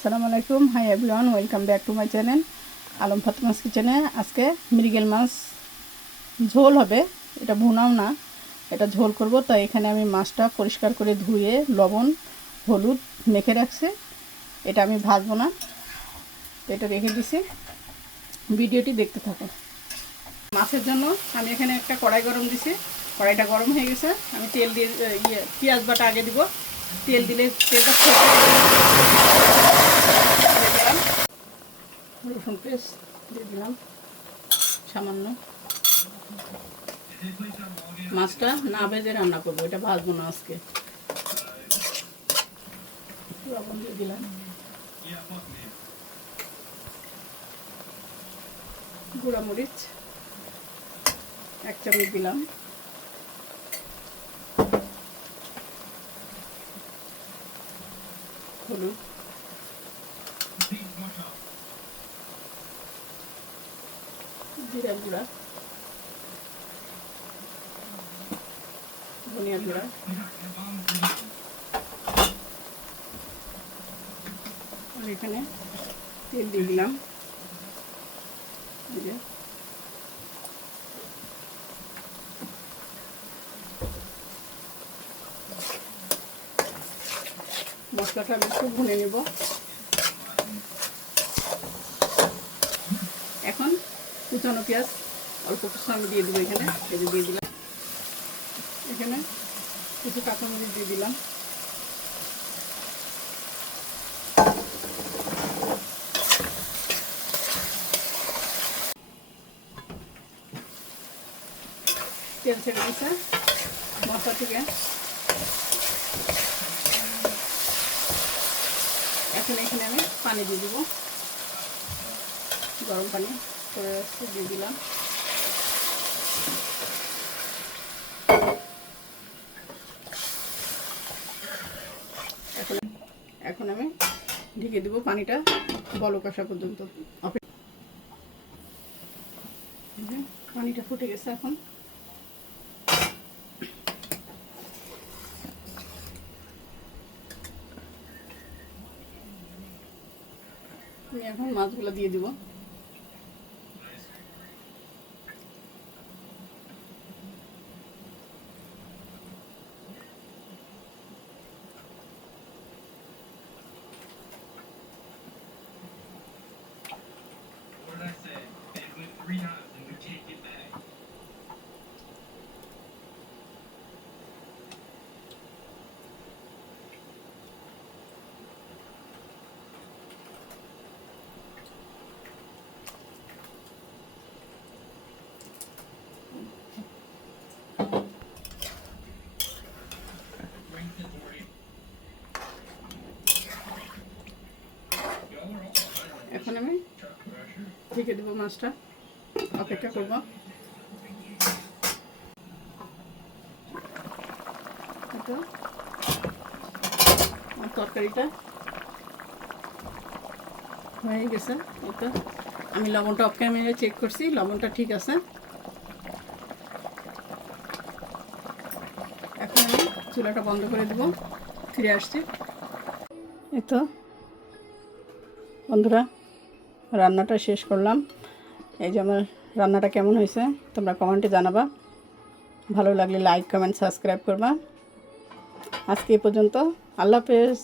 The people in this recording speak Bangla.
আসসালামু আলাইকুম। Hi everyone, welcome back to my channel Alam Fatema's কিচেনে। আজকে মৃগেল মাছ ঝোল হবে, এটা ভুনাও না, এটা ঝোল করব। তাই এখানে আমি মাছটা পরিষ্কার করে ধুয়ে লবণ হলুদ মেখে রাখছি। এটা আমি ভাজবো না, এটা রেখে দিছি। ভিডিওটি দেখতে থাকো। মাছের জন্য আমি এখানে একটা কড়াই গরম দিছি, কড়াইটা গরম হয়ে গেছে। আমি তেল দিয়ে পেঁয়াজ বাটা আগে দিব। তেল দিলে তেলটা দিলাম, রসুন পেস্ট দিয়ে দিলাম সামান্য। মাছটা না ভেজে রান্না করবো, এটা ভাজবো না আজকে। লবণ দিয়ে দিলাম, গুঁড়া মরিচ 1 চামচ দিলাম, হলুদ, জিরা গুঁড়া, ধনিয়া গুঁড়া, আর এখানে তেল দিয়ে দিলাম। মশলাটা আমি একটু ভুনে নেব। এখন কুচানো পেঁয়াজ অল্প কিছু আমি দিয়ে দেবো এখানে, ভেজে দিয়ে দিলাম। এখানে কিছু কাঁচামরিচ দিয়ে দিলাম, তেল ছেড়ে দিচ্ছে মশলা থেকে। এখন এখানে আমি পানি দিয়ে দিব, গরম পানি করে দিয়ে দিলাম। এখন আমি ঢেকে দেবো, পানিটা বলক আসা পর্যন্ত। পানিটা ফুটে গেছে। এখন আমি মাছগুলো দিয়ে দিব। এখন আমি ঢেকে দেবো, মাছটা অপেক্ষা করবো। আমার তরকারিটা হয়ে গেছে। এটা আমি লবণটা অফ ক্যামেরায় চেক করছি, লবণটা ঠিক আছে। এখন আমি চুলাটা বন্ধ করে দেবো, ফিরে আসছি। এই তো বন্ধুরা, রান্নাটা শেষ করলাম। এই যে আমার রান্নাটা কেমন হয়েছে তোমরা কমেন্টে জানাবা। ভালো লাগলে লাইক কমেন্ট সাবস্ক্রাইব করবা। আজকে এই পর্যন্ত, আল্লাহ হাফেজ।